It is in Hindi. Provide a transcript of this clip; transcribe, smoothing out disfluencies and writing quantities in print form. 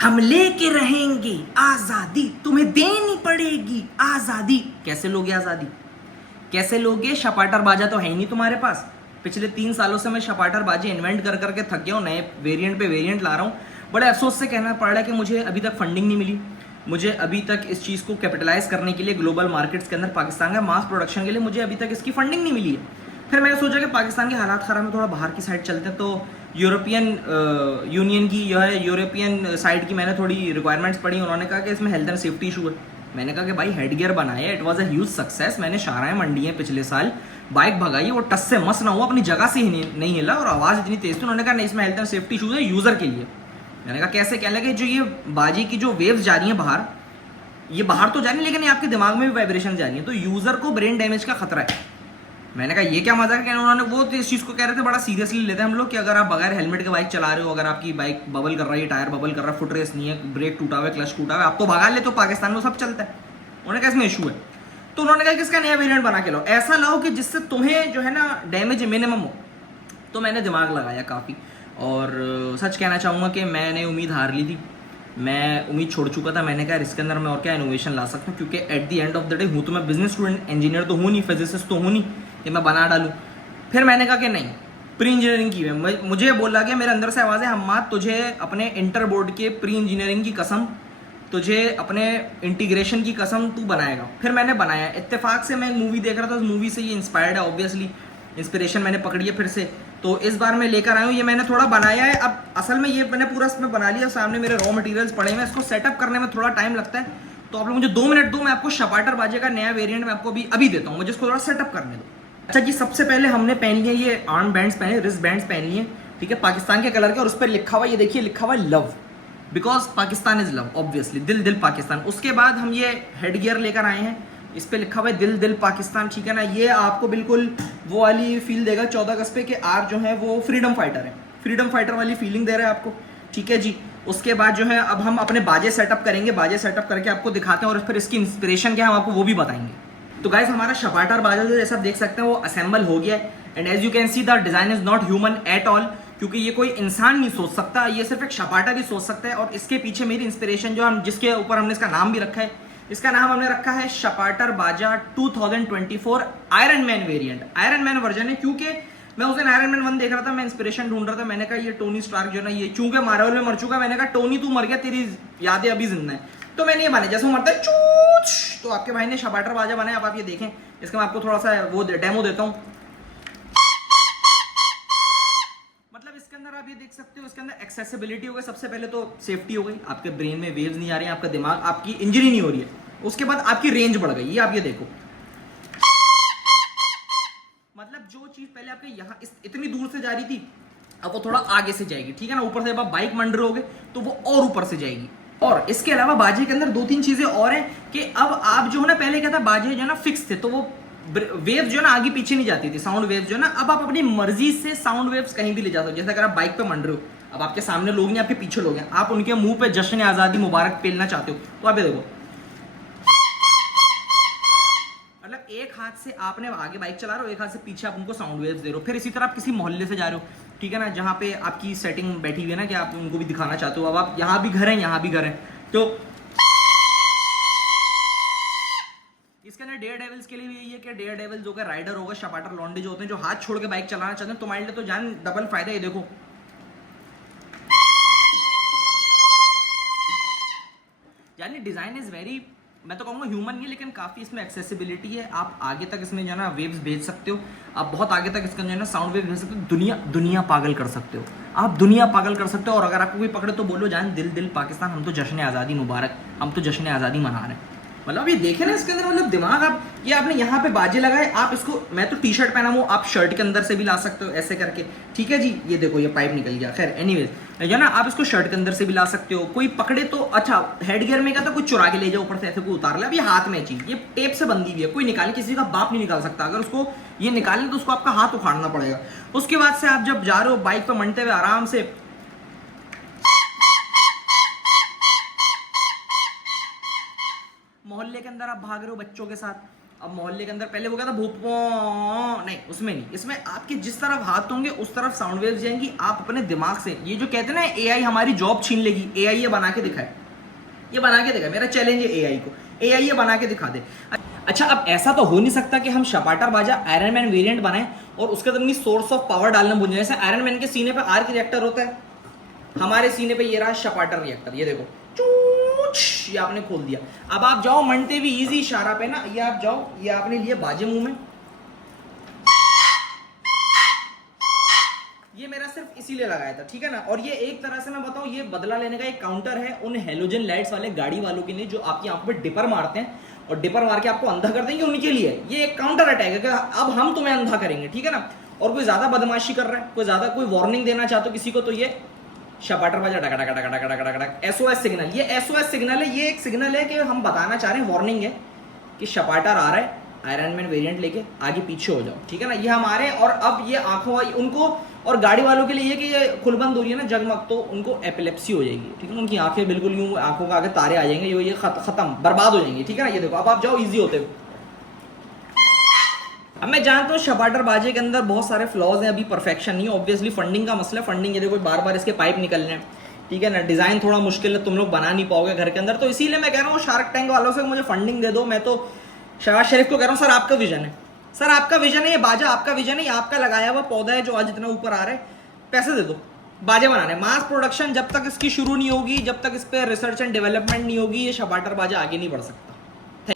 हम लेके रहेंगे आजादी, तुम्हें देनी पड़ेगी आजादी। कैसे लोगे आजादी, कैसे लोगे? शपाटर बाजा तो है ही नहीं तुम्हारे पास। पिछले 3 सालों से मैं शपाटर बाजी इन्वेंट कर करके थक गया हूँ, नए वेरिएंट पे वेरिएंट ला रहा हूँ। बड़े अफसोस से कहना पड़ रहा है कि मुझे अभी तक फंडिंग नहीं मिली। मुझे अभी तक इस चीज़ को कैपिटलाइज करने के लिए ग्लोबल मार्केट्स के अंदर पाकिस्तान का मास प्रोडक्शन के लिए मुझे अभी तक इसकी फंडिंग नहीं मिली है। फिर मैंने सोचा कि पाकिस्तान के हालात ख़राब में, थोड़ा बाहर की साइड चलते हैं। तो यूरोपियन यूनियन की जो है यूरोपियन साइड की मैंने थोड़ी रिक्वायरमेंट्स पढ़ी। उन्होंने कहा कि इसमें हेल्थ एंड सेफ्टी इशू है। मैंने कहा कि भाई हेड गियर बनाए, it was a huge success. मैंने शाराएं मंडी हैं पिछले साल, बाइक भगाई, वो टस से मस ना हुआ, अपनी जगह से ही नहीं हिला और आवाज़ इतनी तेज थी। उन्होंने कहा नहीं, इसमें हेल्थ एंड सेफ्टी इशूज है यूज़र के लिए। मैंने कहा कैसे? कहने लगे जो ये बाजी की जो वेव्स जा रही हैं बाहर, ये बाहर तो जा रही है लेकिन ये आपके दिमाग में भी वाइब्रेशन जा रही है, तो यूज़र को ब्रेन डैमेज का खतरा है। मैंने कहा ये क्या मजाक है? उन्होंने वो इस चीज़ को कह रहे थे, बड़ा सीरियसली लेते हैं हम लोग कि अगर आप बगैर हेलमेट के बाइक चला रहे हो, अगर आपकी बाइक बबल कर रही है, टायर बबल कर रहा है, फुट रेस नहीं है, ब्रेक टूटा हुआ है, क्लच टूटा हुआ है, आप तो भगा ले, तो पाकिस्तान में सब चलता है। उन्होंने कहा इसमें इशू है। तो उन्होंने कहा कि इसका नया वेरिएंट बना के लाओ, ऐसा लाओ कि जिससे तुम्हें जो है ना डैमेज मिनिमम हो। तो मैंने दिमाग लगाया काफ़ी, और सच कहना चाहूँगा कि मैंने उम्मीद हार ली थी, मैं उम्मीद छोड़ चुका था। मैंने कहा इसके अंदर मैं और क्या इनोवेशन ला सकता हूँ, क्योंकि at the end of the day हूँ तो मैं बिजनेस स्टूडेंट, इंजीनियर तो हूँ नहीं, फिजिसिस्ट तो हूँ नहीं कि मैं बना डालूँ। फिर मैंने कहा कि नहीं, प्री इंजीनियरिंग की है। मुझे बोला गया, मेरे अंदर से आवाज़ है, हम्माद तुझे अपने इंटर बोर्ड के प्री इंजीनियरिंग की कसम, तुझे अपने इंटीग्रेशन की कसम, तू बनाएगा। फिर मैंने बनाया। इत्तेफाक से मैं एक मूवी देख रहा था, उस मूवी से ये इंस्पायर्ड है, ऑब्वियसली इंस्पिरेशन मैंने पकड़ी है फिर से। तो इस बार मैं लेकर आया हूँ, ये मैंने थोड़ा बनाया है। अब असल में ये मैंने पूरा इसमें बना लिया, सामने मेरे रॉ मटेरियल्स पड़े हैं, इसको सेटअप करने में थोड़ा टाइम लगता है। तो आप लोग मुझे 2 मिनट दो, मैं आपको शपाटर बाजे का नया वेरिएंट मैं आपको अभी देता हूँ, मुझे इसको थोड़ा सेटअप करने दो। अच्छा जी, सबसे पहले हमने पहन लिए ये आर्म बैंड्स पहने, रिस्ट बैंड्स पहन लिए, ठीक है, पाकिस्तान के कलर के, और उस पर लिखा हुआ, ये देखिए लिखा हुआ love, because Pakistan is love, obviously, दिल दिल पाकिस्तान। उसके बाद हम ये हेड गियर लेकर आए हैं, इस पे लिखा हुआ है दिल दिल पाकिस्तान, ठीक है ना। ये आपको बिल्कुल वो वाली फील देगा 14 अगस्त पे कि आप जो है वो फ्रीडम फाइटर है, फ्रीडम फाइटर वाली फीलिंग दे रहा है आपको, ठीक है जी। उसके बाद जो है अब हम अपने बाजे सेटअप करेंगे, बाजे सेटअप करके आपको दिखाते हैं, और फिर इसकी इंस्पिरेशन क्या है हम आपको वो भी बताएंगे। तो गाइस, हमारा शपाटर बाजा जो जैसा आप देख सकते हैं वो असेंबल हो गया है, and as you can see the design is not human at all, क्योंकि ये कोई इंसान नहीं सोच सकता, ये सिर्फ एक शपाटर ही सोच सकता है। और इसके पीछे मेरी इंस्पिरेशन जो हम जिसके ऊपर हमने इसका नाम भी रखा है, इसका नाम हमने रखा है शपाटर बाजा 2024 iron man variant. Iron man version है, क्योंकि मैं उस दिन आयरन मैन 1 देख रहा था, मैं इंस्पिरेशन ढूंढ रहा था। मैंने कहा ये टोनी स्टार्क जो ना, ये चूंकि मार्वल में मर चुका, मैंने कहा टोनी तू मर गया, तेरी यादें अभी जिंदा है, तो मैंने ये बना, जैसे वो मरता है चूच, तो आपके भाई ने शपाटर बाजा बनाया। अब आप ये देखें, इसका मैं आपको थोड़ा सा वो डेमो देता हूँ। मतलब इसके अंदर आप ये देख सकते हो, इसके अंदर एक्सेसिबिलिटी हो गई, सबसे पहले तो सेफ्टी हो गई, आपके ब्रेन में वेव्स नहीं आ रही हैं, आपका दिमाग, आपकी इंजरी नहीं हो रही है। उसके बाद आपकी रेंज बढ़ गई, ये आप ये देखो, मतलब जो चीज पहले आपके यहाँ इतनी दूर से जा रही थी, अब वो थोड़ा आगे से जाएगी, ठीक है ना। ऊपर से जब आप बाइक मंड रहे होगे तो वो और ऊपर से जाएगी। और इसके अलावा बाजे के अंदर 2-3 चीजें और हैं कि अब आप जो है ना, पहले क्या था, बाजे जो है ना फिक्स थे, तो वो वेव जो है ना आगे पीछे नहीं जाती थी, साउंड वेव जो है ना, अब आप अपनी मर्जी से साउंड वेव्स कहीं भी ले जा सकते हो। जैसे अगर आप बाइक पे मंड रहे हो, अब आपके सामने लोग नहीं, आपके पीछे लोग हैं, आप उनके मुंह पे जश्न आजादी मुबारक पेलना चाहते हो, तो आप ये देखो, मतलब एक हाथ से आपने आगे बाइक चला रहे हो, एक हाथ से पीछे आप उनको साउंड वेव्स दे रहे हो। फिर इसी तरह आप किसी मोहल्ले से जा रहे हो, ठीक है ना, जहाँ पे आपकी सेटिंग बैठी हुई है ना कि आप उनको भी दिखाना चाहते हो, अब आप यहाँ भी घर हैं, यहाँ भी घर हैं, तो इसके अंदर डेयर डेविल्स के लिए भी यही है कि डेयर डेविल्स जो कि राइडर होगा, शपाटर लॉन्डे जो होते हैं, जो हाथ छोड़ के बाइक चलाना चाहते हैं, तुम्हारे लिए तो जान डबल फायदा है। ये देखो, यानी डिजाइन इज वेरी, मैं तो कहूँगा ह्यूमन नहीं है, लेकिन काफ़ी इसमें एक्सेसिबिलिटी है। आप आगे तक इसमें जो है ना वेव्स भेज सकते हो, आप बहुत आगे तक इसका जो है ना साउंड वेव भेज सकते हो, दुनिया पागल कर सकते हो, आप दुनिया पागल कर सकते हो। और अगर आपको कोई पकड़े तो बोलो जान दिल दिल पाकिस्तान, हम तो जश्न आज़ादी मुबारक, हम तो जश्न आज़ादी मना रहे हैं। मतलब ये देखे ना इसके अंदर, मतलब दिमाग, आप ये आपने यहाँ पे बाजे लगाए, आप इसको, मैं तो टी शर्ट पहना हूँ, आप शर्ट के अंदर से भी ला सकते हो ऐसे करके, ठीक है जी। ये देखो, ये पाइप निकल गया, खैर एनीवेज जो ना, आप इसको शर्ट के अंदर से भी ला सकते हो। कोई पकड़े तो अच्छा, हेड गियर में क्या था, कुछ चुरा के ले जाओ ऊपर से, ऐसे कोई उतार ले। अब ये हाथ में चीज, ये टेप से बंधी हुई है, कोई निकाले, किसी का बाप नहीं निकाल सकता। अगर उसको ये निकालने तो उसको आपका हाथ उखाड़ना पड़ेगा। उसके बाद से आप जब जा रहे हो बाइक पर मंडते हुए आराम से, मोहल्ले के अंदर आप भाग रहे हो बच्चों के साथ, अब मोहल्ले के अंदर पहले वो कहता भूपो, नहीं उसमें नहीं, इसमें आपके जिस तरफ हाथ होंगे उस तरफ साउंड वेव्स जाएंगी। आप अपने दिमाग से, ये जो कहते हैं ना एआई हमारी जॉब छीन लेगी, एआई ये बना के दिखाए, ये बना के दिखाए, मेरा चैलेंज है एआई को, एआई ये बना के दिखा दे। अच्छा अब ऐसा तो हो नहीं सकता कि हम शपाटर बाजा आयरन मैन वेरिएंट बनाएं और उसके अंदर अपनी सोर्स ऑफ पावर डालना भूल जाए। जैसे आयरन मैन के सीने पे आर्क रिएक्टर होता है, हमारे सीने पे ये रहा शपाटर रिएक्टर, ये देखो ये आपने खोल दिया। अब आप जाओ मंडते हुए इजी इशारा पे ना, ये आप जाओ, ये आपने लिए बाजे मुंह में, ये मेरा सिर्फ इसीलिए लगाया था, ठीक है ना। और ये एक तरह से मैं बताऊं, ये बदला लेने का एक काउंटर है उन हेलोजन लाइट्स वाले गाड़ी वालों के लिए जो आपकी आंखों पे डिपर मारते हैं और डिपर मार के आपको अंधा कर देंगे, उनके लिए ये एक काउंटर अटैक है कि अब हम तुम्हें अंधा करेंगे, ठीक है ना। और कोई ज्यादा बदमाशी कर रहा है, कोई ज्यादा कोई वार्निंग देना चाहते हो किसी को, तो ये शपाटर बाजा डका डका डका डका डका डका एसओएस सिग्नल, ये एसओएस सिग्नल है, ये एक सिग्नल है कि हम बताना चाह रहे हैं, वार्निंग है कि शपाटर आ रहा है आयरन मैन वेरिएंट लेके, आगे पीछे हो जाओ, ठीक है ना। ये हमारे, और अब ये आंखों उनको, और गाड़ी वालों के लिए ये कि ये खुलबंद हो रही है ना जगमग, तो उनको एपिलेप्सी हो जाएगी, ठीक है, उनकी आंखें बिल्कुल यूं, आंखों के आगे तारे आ जाएंगे, ये खत्म, बर्बाद हो जाएंगे, ठीक है ना। ये देखो अब आप जाओ इजी होते हुए। अब मैं जानता हूँ शपाटर बाजे के अंदर बहुत सारे फ्लॉज हैं, अभी परफेक्शन नहीं है, ऑब्वियसली फंडिंग का मसला है, फंडिंग, ये देखो बार बार इसके पाइप निकल रहे हैं, ठीक है ना, डिजाइन थोड़ा मुश्किल है, तुम लोग बना नहीं पाओगे घर के अंदर, तो इसीलिए मैं कह रहा हूँ शार्क टैंक वालों से मुझे फंडिंग दे दो। मैं तो शहबाज शरीफ को कह रहा हूँ, सर आपका विजन है, सर आपका विजन है, ये बाजा आपका विजन है, ये आपका लगाया हुआ पौधा है जो आज इतना ऊपर आ रहा है, पैसे दे दो, बाजे बनाने। मास प्रोडक्शन जब तक इसकी शुरू नहीं होगी, जब तक इस पर रिसर्च एंड डेवलपमेंट नहीं होगी, ये शपाटर बाजा आगे नहीं बढ़ सकता।